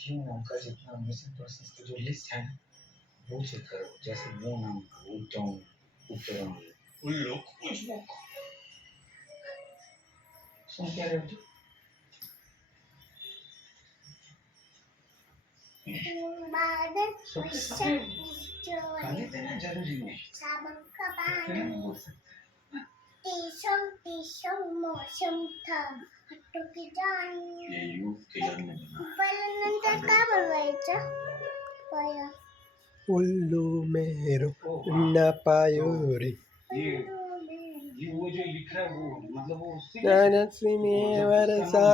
जीवन का जितना मिसिंग पर्सन की जो लिस्ट है ना वो चेक करो जैसे वो नाम उद्यम उत्तरम उल्लू कुछ मुख सुन क्या रहे हो खाली देना जरूरी नहीं टीशम मौसम था हट्टू की जान ये यू के जान नंतर का बनवायचं पाया उल्लू मेरो ना पायो रे ये वो जो लिखा है वो मतलब वो ननसी में वरसा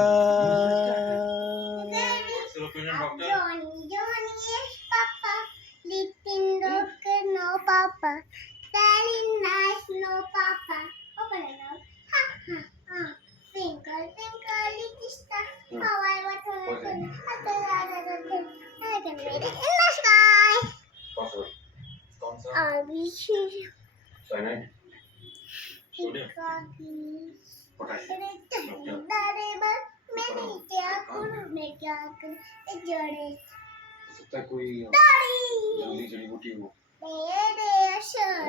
Johnny yes papa Little rock no papa Very nice no papa Open it up ha ha ha Twinkle twinkle little star How I want to I can read it in the sky I wish you Cyanide Sodium Potassium मैं क्या करूं जड़े सकता कोई जल्दी जड़ी बूटी हो दे अशर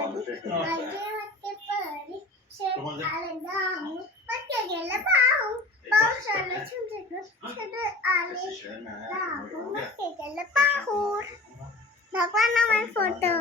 आगे मत पड़ी से आलंगाम मत गेला पाऊ पाऊ साला छुटे आले मत गेला पाऊ भगवान ना फोटो